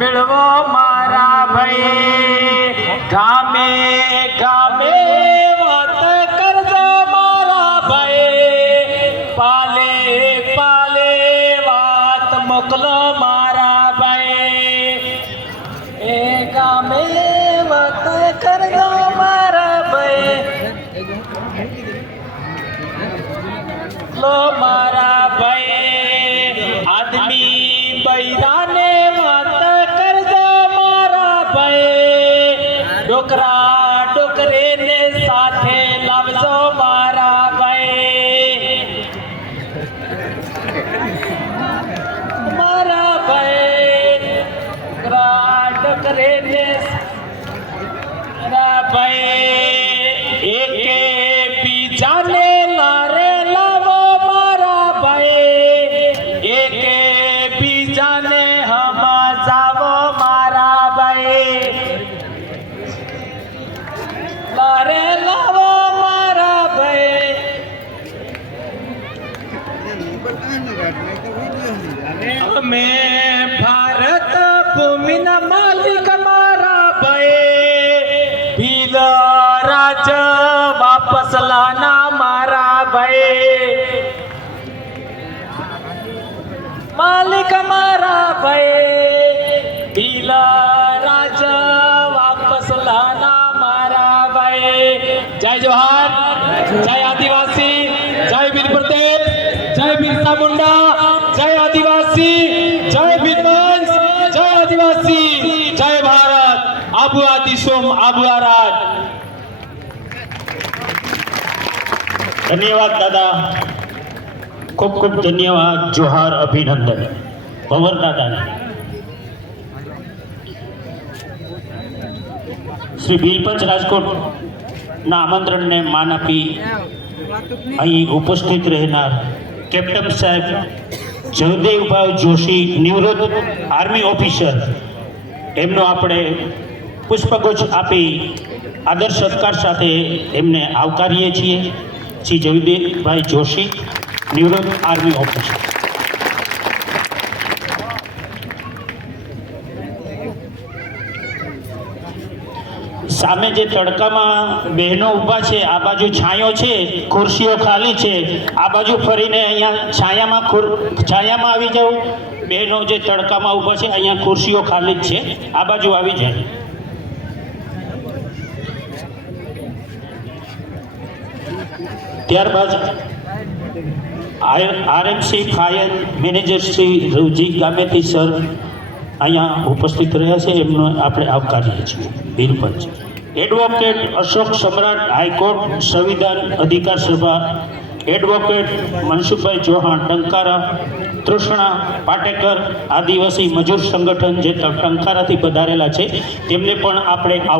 મેળવો મારા ભાઈ ગામે ગામે વાત કરજો મારા ભાઈ પાલે પાલે વાત મોકલો મારા ભાઈ એ ગામે વાત કરજો મારા ભાઈ લો મારા ભાઈ આદમી બૈરાને વાત કરજો મારા ભાઈ ડોકરા ડોકરીને સાથે લાવજો મારા ભાઈ મારા ભાઈ ડોકરા ડોકરીને મારા ભાઈ એકે બીજાને લારે લાવો મારા ભાઈ એકે બીજાને સમજાવો મારા ભાઈ લારે લાવો મારા ભાઈ અમે ભારત ભૂમિના માલિક મારા ભાઈ ભીલ રાજ વાપસ લાના મારા ભાઈ માલિક મારા ભાઈ ભીલ રાજ વાપસ લાના મારા ભાઈ જય જોહાર જય આદિવાસી જય વીર પ્રદેશ જય બિરસા મુંડા જય આદિવાસી જય ભીલવંશ જય આદિવાસી જય ભારત આબુ આદિશોમ આબુ આરાજ ધન્યવાદ દાદા, ખૂબ ખૂબ ધન્યવાદ, જોહાર, અભિનંદન ભવર દાદાને. શ્રી ભીલપંચ રાજકોટના આમંત્રણને માન આપી અહીં ઉપસ્થિત રહેનાર કેપ્ટન સાહેબ જયદેવભાઈ જોશી, નિવૃત્ત આર્મી ઓફિસર, એમનો આપણે પુષ્પગુચ્છ આપી આદર સત્કાર સાથે એમને આવકારીએ છીએ. શ્રી જયદેવભાઈ જોશી, નિવૃત્ત આર્મી ઓફિસર. સામે જે તડકામાં બહેનો ઊભા છે, આ બાજુ છાંયો છે, ખુરશીઓ ખાલી છે, આ બાજુ ફરીને અહીંયા છાયામાં આવી જાઓ. બહેનો જે તડકામાં ઊભા છે, અહીંયા ખુરશીઓ ખાલી જ છે, આ બાજુ આવી જાય. ત્યારબાદ RMC fire manager Shri Ravji Gameti sir અહીંયા ઉપસ્થિત રહ્યા છે, એમનો આપણે આવકારીએ છીએ. ભીલપંચ એડવોકેટ અશોક સમ્રાટ, હાઈકોર્ટ સંવિધાન અધિકાર સભા, એડવોકેટ મનસુખભાઈ ચૌહાણ, ટંકારા, તૃષ્ણા પાટેકર, આદિવાસી મજૂર સંગઠન જે ટંકારાથી પધારેલા છે, તેમને પણ આપણે